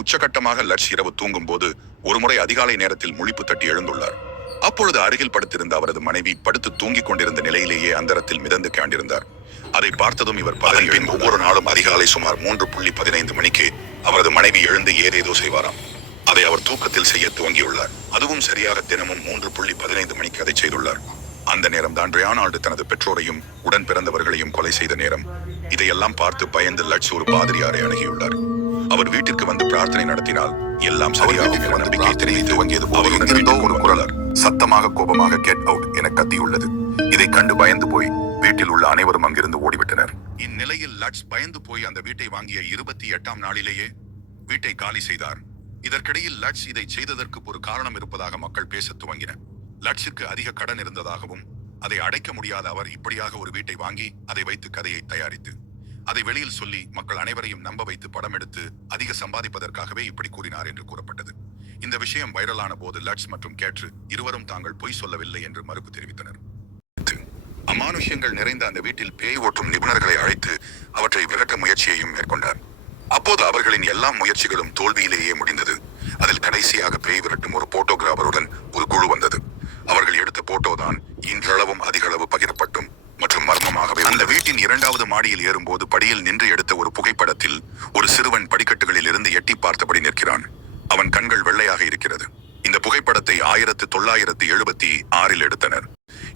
உச்சகட்டமாக லட்ஸ் இரவு தூங்கும் போது ஒருமுறை அதிகாலை நேரத்தில் முழிப்பு தட்டி எழுந்துள்ளார். அப்பொழுது அருகில் படுத்திருந்த அவரது மனைவி படுத்து தூங்கிக் கொண்டிருந்த நிலையிலேயே அந்தரத்தில் மிதந்து காண்டிருந்தார். அதை பார்த்ததும் இவர் பதறிப்பின் ஒவ்வொரு நாளும் அதிகாலை சுமார் 3:15 மணிக்கு அவரது மனைவி எழுந்து ஏதேதோ செய்வாராம். அதை அவர் தூக்கத்தில் செய்ய துவங்கியுள்ளார். அதுவும் சரியாக தினமும் 3:15 மணிக்கு அதை செய்துள்ளார். அந்த நேரம் தான் ரெயானால்டு தனது பெற்றோரையும் உடன் பிறந்தவர்களையும் கொலை செய்த நேரம். இதையெல்லாம் பார்த்து பயந்து லட்ஸ் ஒரு பாதிரியாரை அணுகியுள்ளார். அவர் வீட்டிற்கு வந்து பிரார்த்தனை நடத்தினால் எல்லாம் சரியாகும் என நம்பிக்கை தெரிவித்து துவங்கியது. அவரிடமிருந்தோ ஒரு குரல் சத்தமாக கோபமாக கெட் அவுட் என கத்தியுள்ளது. இதை கண்டு பயந்து போய் வீட்டில் உள்ள அனைவரும் அங்கிருந்து ஓடிவிட்டனர். இந்நிலையில் லட்ஸ் பயந்து போய் அந்த வீட்டை வாங்கிய 28ஆம் நாளிலேயே வீட்டை காலி செய்தார். இதற்கிடையில் லட்ஸ் இதை செய்ததற்கு ஒரு காரணம் இருப்பதாக மக்கள் பேச துவங்கினர். லட்ஸுக்கு அதிக கடன் இருந்ததாகவும் அதை அடைக்க முடியாத அவர் இப்படியாக ஒரு வீட்டை வாங்கி அதை வைத்து கதையை தயாரித்து அதை வெளியில் சொல்லி மக்கள் அனைவரையும் நம்ப வைத்து படம் எடுத்து அதிக சம்பாதிப்பதற்காகவே இப்படி கூறினார் என்று கூறப்பட்டது. இந்த விஷயம் வைரலான போது லட்ஸ் மற்றும் கேட்ரு இருவரும் தாங்கள் பொய் சொல்லவில்லை என்று மறுப்பு தெரிவித்தனர். அமானுஷ்யங்கள் நிறைந்த அந்த வீட்டில் பேய் ஓட்டும் நிபுணர்களை அழைத்து அவற்றை விரட்ட முயற்சியையும் மேற்கொண்டார். அப்போது அவர்களின் எல்லா முயற்சிகளும் தோல்வியிலேயே முடிந்தது. அதில் கடைசியாக பேய் விரட்டும் ஒரு போட்டோகிராஃபருடன் ஒரு குழு வந்தது. அவர்கள் எடுத்த போட்டோதான் இன்றளவும் அதிக அளவு பகிரப்பட்டும் மற்றும் மர்மமாகவே அந்த வீட்டின் 2வது மாடியில் ஏறும்போது படியில் நின்று எடுத்த ஒரு புகைப்படத்தில் ஒரு சிறுவன் படிக்கட்டுகளில் இருந்து எட்டி பார்த்தபடி நிற்கிறான். அவன் கண்கள் வெள்ளையாக இருக்கிறது. இந்த புகைப்படத்தை 1976 எடுத்தனர்.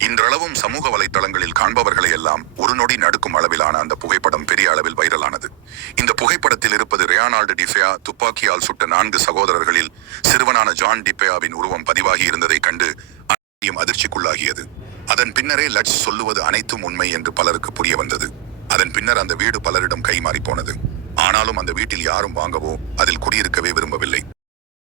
இன்றளவும் சமூக வலைத்தளங்களில் காண்பவர்களை எல்லாம் ஒரு நொடி நடுக்கும் அளவிலான அந்த புகைப்படம் பெரிய அளவில் வைரலானது. இந்த புகைப்படத்தில் இருப்பது ரெயானால்டு டிஃபெயா துப்பாக்கியால் சுட்ட 4 சகோதரர்களில் சிறுவனான ஜான் டிஃபெயாவின் உருவம் பதிவாகி இருந்ததை கண்டு அதிர்ச்சிக்குள்ளாகியது. அதன் பின்னரே லட்ஸ் சொல்லுவது அனைத்தும் உண்மை என்று பலருக்கு புரிய வந்தது. அதன் பின்னர் அந்த வீடு பலரிடம் கைமாறி போனது. ஆனாலும் அந்த வீட்டில் யாரும் வாங்கவோ அதில் குடியிருக்கவே